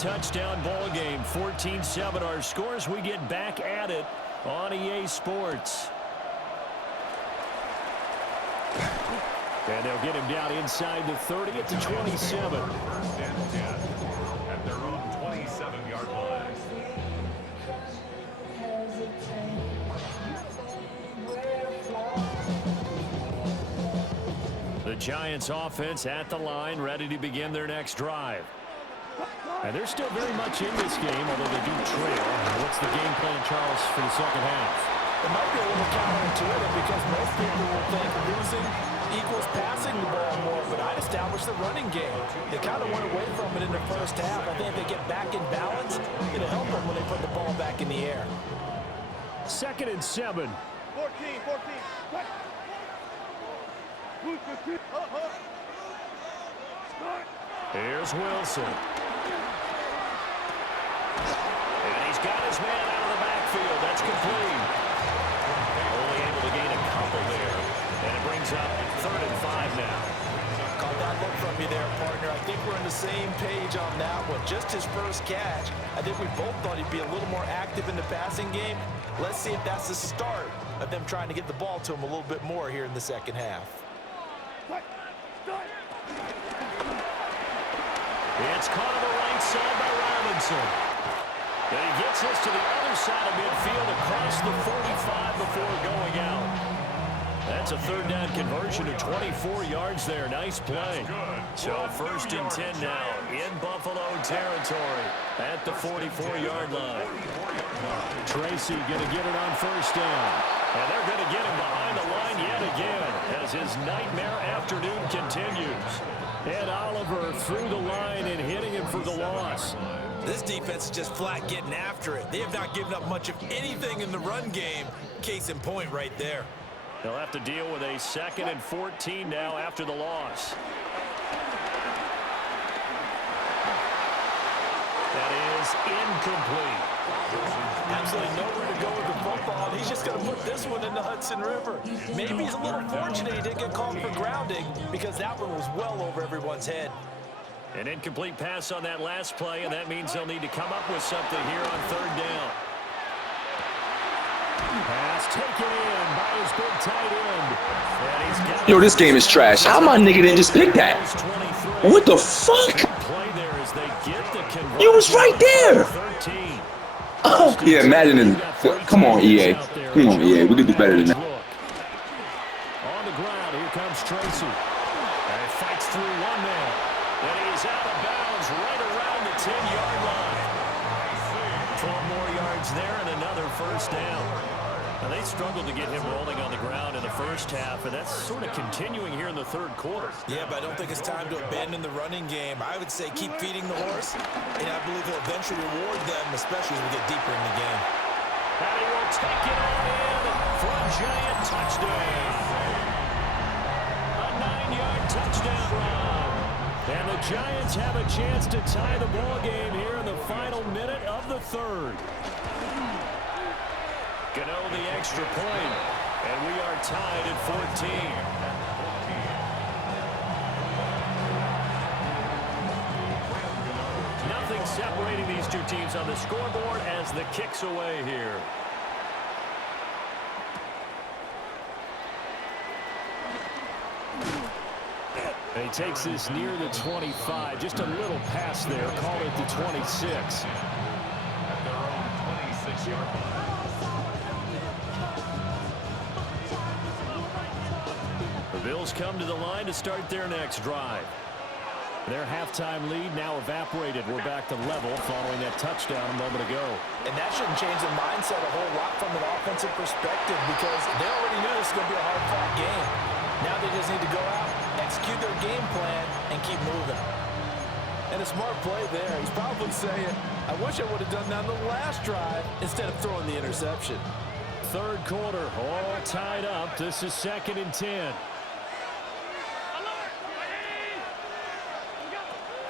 touchdown ball game. 14-7 our scores. We get back at it on EA Sports. And they'll get him down inside the 30 at the 27. First and 10 at their own 27-yard line. The Giants offense at the line, ready to begin their next drive. And they're still very much in this game, although they do trail. What's the game plan, Charles, for the second half? It might be a little counterintuitive because most people will think losing equals passing the ball more, but I'd establish the running game. They kind of went away from it in the first half. I think if they get back in balance, it'll help them when they put the ball back in the air. 2nd and 7. 14. Here's Wilson. And he's got his man out of the backfield. That's complete. Only able to gain a couple there. And it brings up 3rd and 5 now. Caught that look from you there, partner. I think we're on the same page on that one. Just his first catch. I think we both thought he'd be a little more active in the passing game. Let's see if that's the start of them trying to get the ball to him a little bit more here in the second half. It's caught on the right side by Robinson. And he gets this to the other side of midfield across the 45 before going out. That's a 3rd down conversion to 24 yards there. Nice play. So 1st and 10 now in Buffalo territory at the 44-yard line. Tracy going to get it on 1st down. And they're going to get him behind the line yet again as his nightmare afternoon continues. Ed Oliver through the line and hitting him for the loss. This defense is just flat getting after it. They have not given up much of anything in the run game. Case in point right there. They'll have to deal with a 2nd and 14 now after the loss. That is incomplete. Absolutely nowhere to go with the football. He's just going to put this one in the Hudson River. Maybe he's a little fortunate he didn't get called for grounding because that one was well over everyone's head. An incomplete pass on that last play, and that means they'll need to come up with something here on 3rd down. Pass taken in by his big tight end. Yo, this game is trash. How my nigga didn't just pick that? What the fuck? You was right there. Oh, yeah, Madden and come on, EA. Come on, EA. We can do better than that. On the ground, here comes Tracy. And he fights through one man. And he's out of bounds right around the 10-yard line. 12 more yards there and another 1st down. Now, they struggled to get him rolling on the ground in the first half, and that's sort of continuing here in the 3rd quarter. Yeah, but I don't think it's time to abandon the running game. I would say keep feeding the horse, and I believe he'll eventually reward them, especially as we get deeper in the game. And he will take it on in for a giant touchdown. A 9-yard touchdown run. And the Giants have a chance to tie the ball game here in the final minute of the 3rd. Gano the extra point, and we are tied at 14. Nothing separating these two teams on the scoreboard as the kick's away here. And he takes this near the 25. Just a little pass there. Call it the 26. At their own 26-yard line. The Bills come to the line to start their next drive. Their halftime lead now evaporated. We're back to level following that touchdown a moment ago. And that shouldn't change the mindset a whole lot from an offensive perspective because they already knew this was going to be a hard-fought game. Now they just need to go out, execute their game plan, and keep moving. And a smart play there. He's probably saying, I wish I would have done that on the last drive instead of throwing the interception. 3rd quarter, all tied up. This is 2nd and 10.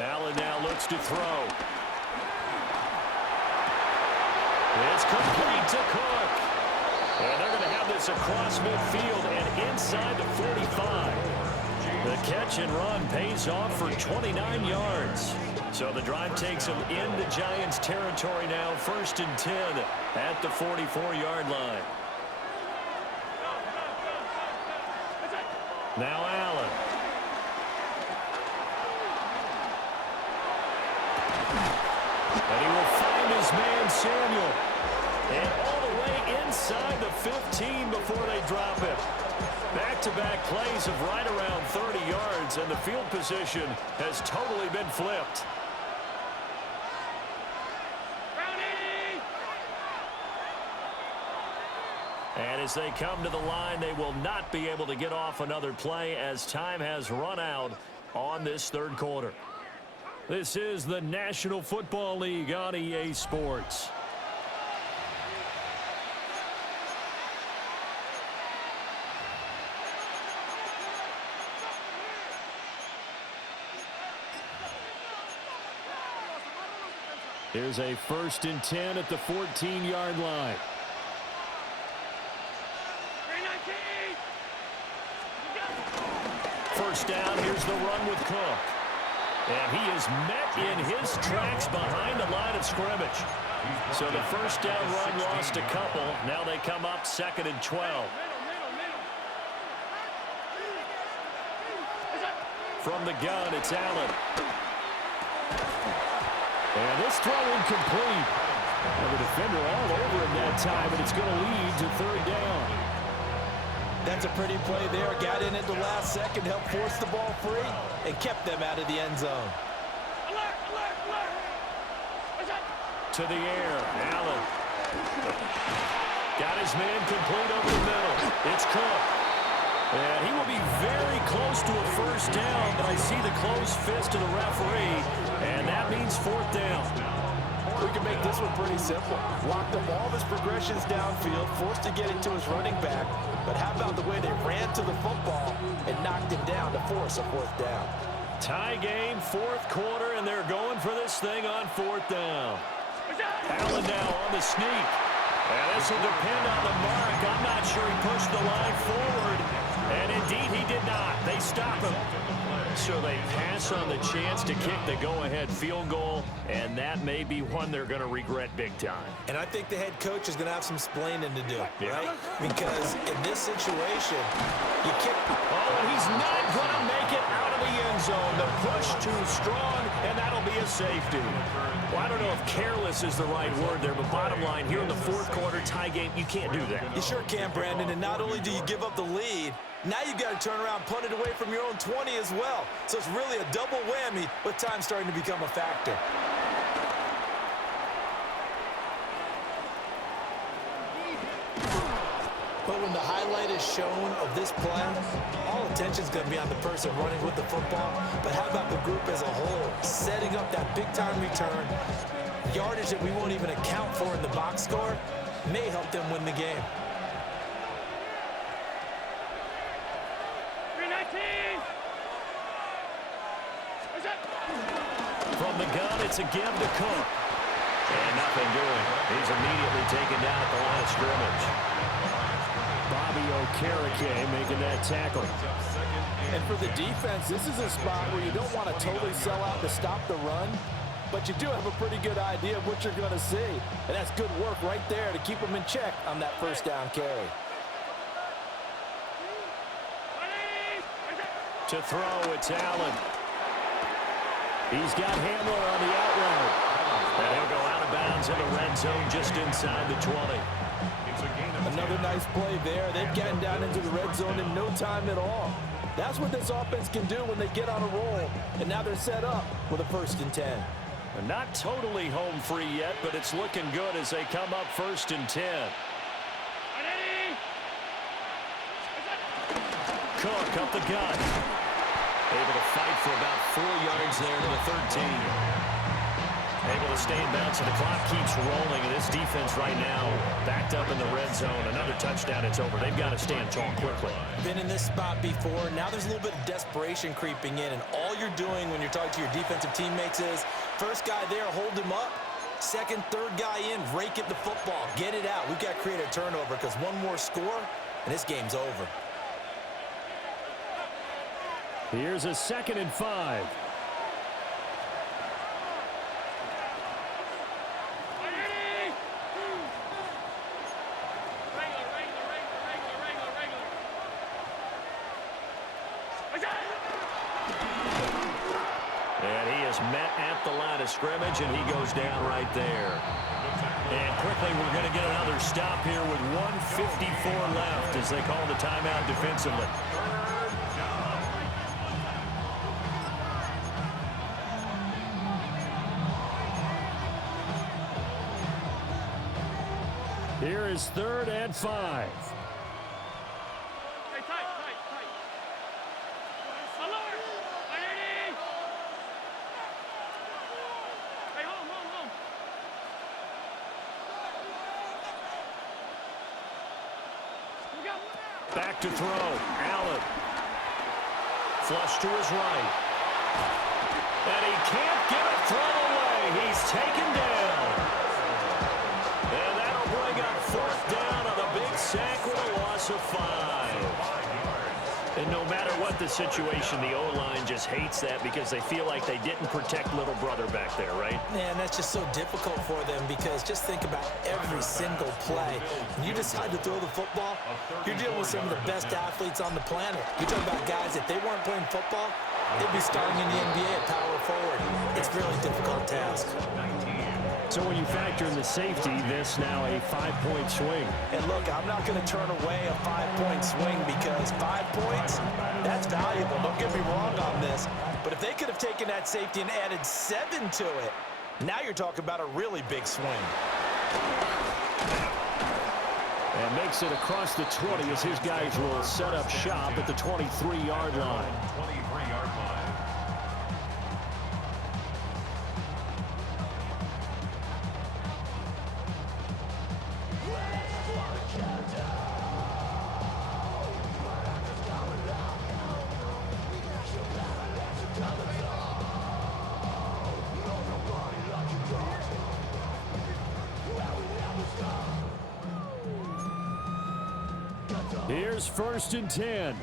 Allen now looks to throw. It's complete to Cook. And they're going to have this across midfield and inside the 45. The catch and run pays off for 29 yards. So the drive takes them into Giants territory now. 1st and 10 at the 44-yard line. Now Allen. And he will find his man Samuel. And all the way inside the 15 before they drop him. Back-to-back plays of right around 30 yards, and the field position has totally been flipped. And as they come to the line, they will not be able to get off another play as time has run out on this 3rd quarter. This is the National Football League on EA Sports. Here's a 1st and 10 at the 14-yard line. First down, here's the run with Cook. And he is met in his tracks behind the line of scrimmage. So the first down run lost a couple. Now they come up 2nd and 12. From the gun, it's Allen. And this throw incomplete. And the defender all over him that time, and it's going to lead to 3rd down. That's a pretty play there. Got in at the last second, helped force the ball free, and kept them out of the end zone. To the air, Allen. Got his man complete over the middle. It's Cook. And he will be very close to a first down, but I see the closed fist of the referee, and that means 4th down. We can make this one pretty simple. Locked up all of his progressions downfield, forced to get it to his running back, but how about the way they ran to the football and knocked him down to force a 4th down? Tie game, 4th quarter, and they're going for this thing on 4th down. Allen now on the sneak. And this will depend on the mark. I'm not sure he pushed the line forward. And indeed, he did not. They stop him. So they pass on the chance to kick the go-ahead field goal, and that may be one they're going to regret big time. And I think the head coach is going to have some splaining to do, right? Because in this situation, you kick. Oh, and he's not going to make it out of the end zone. The push too strong, and that'll be a safety. Well, I don't know if careless is the right word there, but bottom line, here in the 4th quarter tie game, you can't do that. You sure can, Brandon, and not only do you give up the lead, now you've got to turn around, punt it away from your own 20 as well. So it's really a double whammy with time starting to become a factor. But when the highlight is shown of this play, all attention is going to be on the person running with the football. But how about the group as a whole, setting up that big-time return, yardage that we won't even account for in the box score, may help them win the game. From the gun, it's a give to Cook. And nothing doing. He's immediately taken down at the line of scrimmage. Bobby Okereke making that tackle. And for the defense, this is a spot where you don't want to totally sell out to stop the run, but you do have a pretty good idea of what you're going to see. And that's good work right there to keep them in check on that first down carry. To throw, it's Allen. He's got Hamler on the out route. And he'll go out of bounds in the red zone just inside the 20. Another nice play there. They've gotten down into the red zone in no time at all. That's what this offense can do when they get on a roll. And now they're set up with a 1st and 10. They're not totally home free yet, but it's looking good as they come up 1st and 10. Cook up the gut. Able to fight for about 4 yards there to the 13. Able to stay in bounds, and the clock keeps rolling. And this defense right now backed up in the red zone. Another touchdown, it's over. They've got to stand tall quickly. Been in this spot before. Now there's a little bit of desperation creeping in. And all you're doing when you're talking to your defensive teammates is, first guy there, hold him up. Second, third guy in, rake at the football. Get it out. We've got to create a turnover because one more score, and this game's over. Here's a 2nd and 5. just met at the line of scrimmage, and he goes down right there. And quickly, we're going to get another stop here with 1:54 left as they call the timeout defensively. Here is 3rd and 5. Back to throw. Allen. Flush to his right. And he can't get it thrown away. He's taken down. And that'll bring up 4th down on a big sack with a loss of 5. And no matter what the situation, the O-line just hates that because they feel like they didn't protect little brother back there, right? Man, that's just so difficult for them because just think about every single play. When you decide to throw the football, you're dealing with some of the best athletes on the planet. You're talking about guys, if they weren't playing football, they'd be starting in the NBA at power forward. It's a really difficult task. So when you factor in the safety, this now a 5-point swing. And look, I'm not going to turn away a 5-point swing because 5 points, that's valuable. Don't get me wrong on this. But if they could have taken that safety and added 7 to it, now you're talking about a really big swing. And makes it across the 20 as his guys will set up shop at the 23-yard line. 23-yard line. Here's 1st and 10.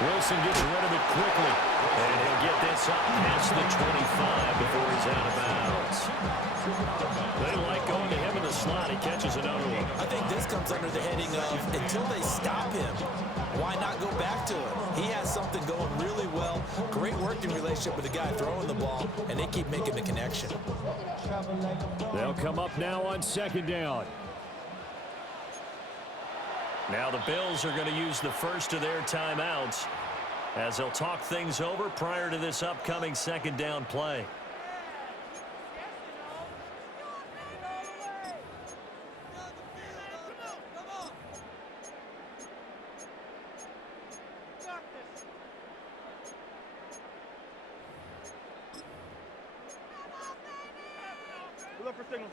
Wilson gets rid of it quickly. And he'll get this up past the 25 before he's out of bounds. They like going to him in the slot. He catches another one. I think this comes under the heading of until they stop him, why not go back to him? He has something going really well. Great working relationship with the guy throwing the ball, and they keep making the connection. They'll come up now on 2nd down. Now the Bills are going to use the first of their timeouts as they'll talk things over prior to this upcoming 2nd down play. Look for signals.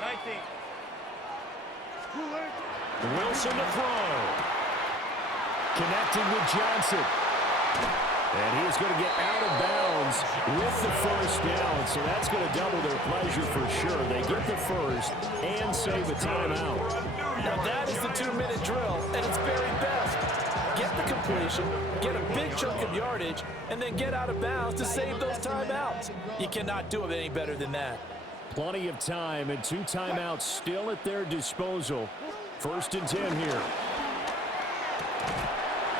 19. Wilson to throw. Connecting with Johnson. And he is going to get out of bounds with the 1st down. So that's going to double their pleasure for sure. They get the first and save a timeout. Now that is the 2-minute drill at its very best. Get the completion, get a big chunk of yardage, and then get out of bounds to save those timeouts. You cannot do it any better than that. Plenty of time and 2 timeouts still at their disposal. 1st and 10 here.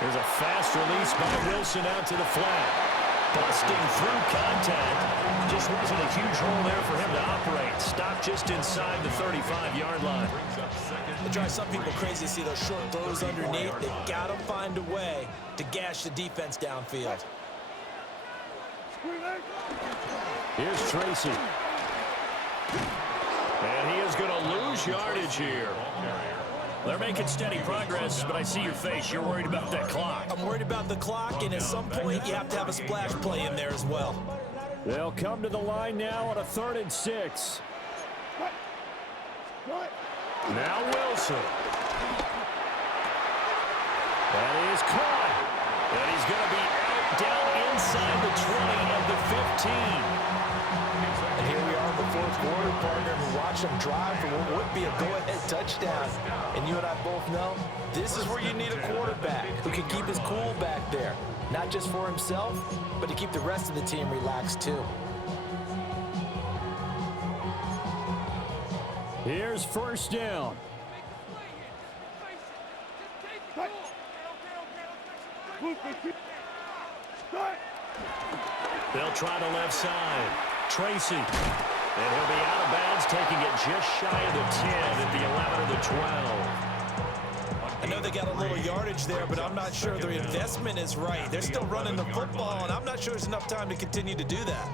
There's a fast release by Wilson out to the flat. Busting through contact. Just wasn't a huge hole there for him to operate. Stopped just inside the 35-yard line. It drives some people crazy to see those short throws underneath. They've got to find a way to gash the defense downfield. Here's Tracy. And he is going to lose yardage here. They're making steady progress, but I see your face. You're worried about that clock. I'm worried about the clock, and at some point, you have to have a splash play in there as well. They'll come to the line now on a 3rd and 6. Now Wilson. That is caught. And he's going to be out down inside the 20 of the And here we are in the fourth quarter, partner, and watch them drive for what would be a go-ahead touchdown. And you and I both know this is where you need a quarterback who can keep his cool back there, not just for himself, but to keep the rest of the team relaxed too. Here's first down. They'll try the left side. Tracy. And he'll be out of bounds, taking it just shy of the 10 at the 11 or the 12. I know they got a little yardage there, but I'm not sure their investment is right. They're still running the football, and I'm not sure there's enough time to continue to do that.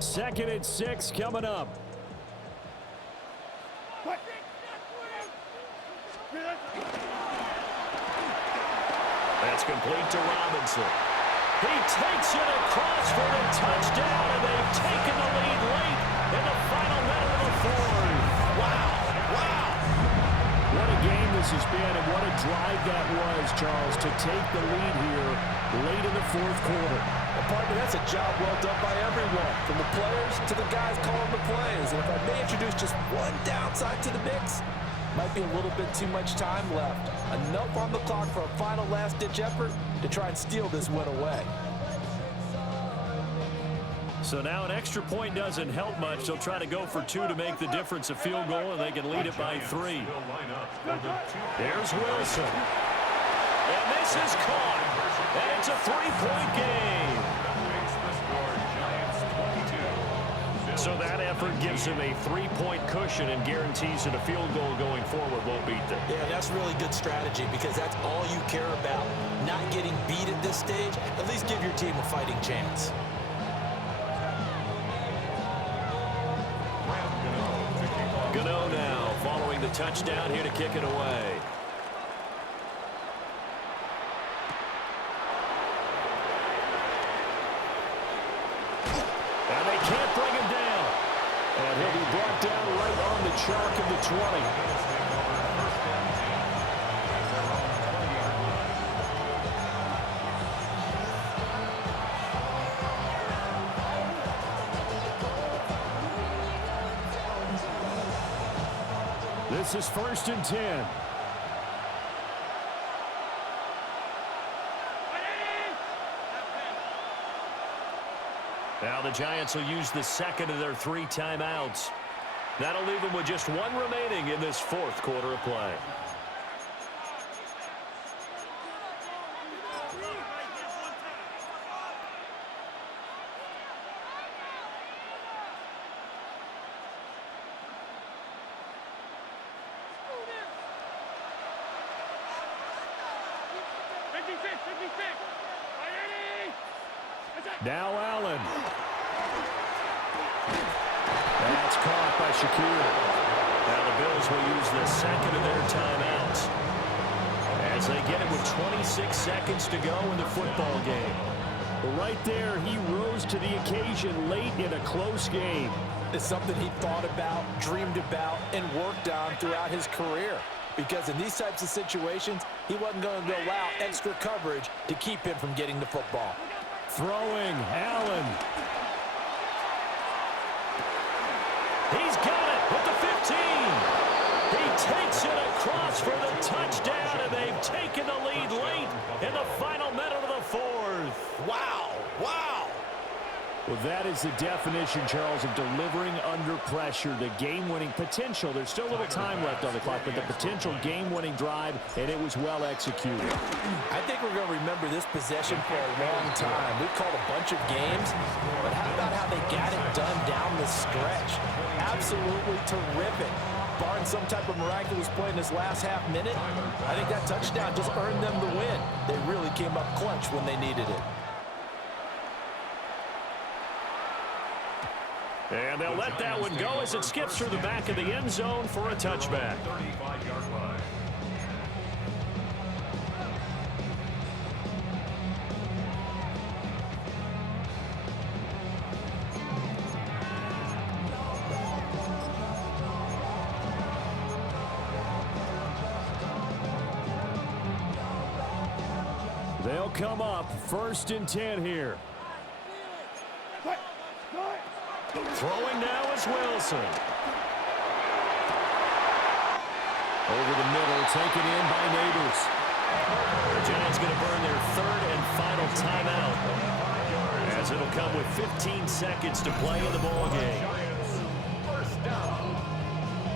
Second and 6 coming up. That's complete to Robinson. He takes it across for the touchdown, and they've taken the lead late in the final minute of the fourth. Wow. Wow. What a game this has been, and what a drive that was, Charles, to take the lead here late in the fourth quarter. Well, partner, that's a job well done by everyone, from the players to the guys calling the plays. And if I may introduce just one downside to the mix, might be a little bit too much time left. Enough on the clock for a final last-ditch effort to try and steal this win away. So now an extra point doesn't help much. They'll try to go for 2 to make the difference a field goal, and they can lead it by 3. There's Wilson. And this is caught. And it's a 3-point game. So that effort gives him a 3-point cushion and guarantees that a field goal going forward won't beat them. Yeah, that's really good strategy because that's all you care about. Not getting beat at this stage. At least give your team a fighting chance. Gano now following the touchdown here to kick it away. And they can't bring him down. And he'll be brought down right on the chalk of the 20. This is first and 10. Now the Giants will use the second of their 3 timeouts. That'll leave them with just 1 remaining in this fourth quarter of play. Now Allen. That's caught by Shakir. Now the Bills will use the second of their timeouts as they get it with 26 seconds to go in the football game. Right there, he rose to the occasion late in a close game. It's something he thought about, dreamed about, and worked on throughout his career. Because in these types of situations, he wasn't going to allow extra coverage to keep him from getting the football. Throwing, Allen. He's got it with the 15. He takes it across for the touchdown, and they've taken the lead late in the final minute of the fourth. Wow, wow. Well, that is the definition, Charles, of delivering under pressure. The game-winning potential. There's still a little time left on the clock, but the potential game-winning drive, and it was well executed. I think we're going to remember this possession for a long time. We've called a bunch of games, but how about how they got it done down the stretch? Absolutely terrific. Barring some type of miraculous play in this last half minute, I think that touchdown just earned them the win. They really came up clutch when they needed it. And they'll let that one go as it skips through the back of the end zone for a touchback. 35-yard line. They'll come up 1st and 10 here. Throwing now is Wilson. Over the middle, taken in by Neighbors. The Giants going to burn their 3rd and final timeout, as it'll come with 15 seconds to play in the ball game. Giants, 1st down.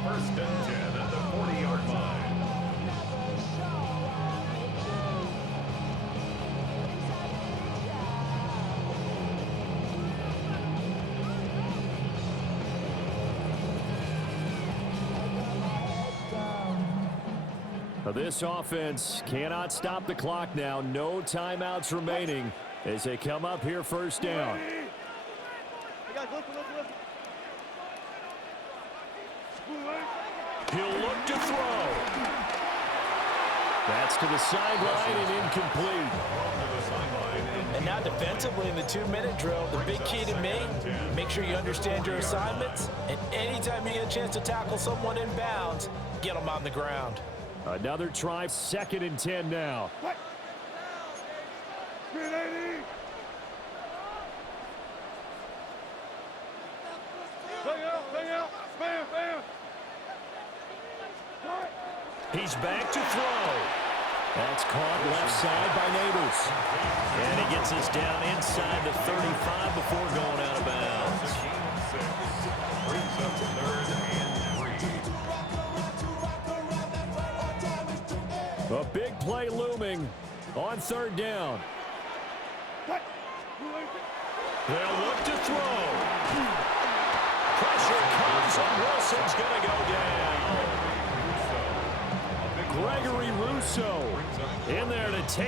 1st and 10 at the 40-yard line. This offense cannot stop the clock now. No timeouts remaining as they come up here 1st down. Hey guys, listen. He'll look to throw. That's to the sideline and incomplete. And now defensively in the 2-minute drill, the big key to me, make sure you understand your assignments, and anytime you get a chance to tackle someone in bounds, get them on the ground. Another try, 2nd and 10 now. Bang out, bam. He's back to throw. That's caught left side by Neighbors. And he gets us down inside the 35 before going out of bounds. Brings up 3rd and 3. A big play looming on 3rd down. They'll look to throw. Pressure comes, and Wilson's going to go down. Gregory Rousseau in there to take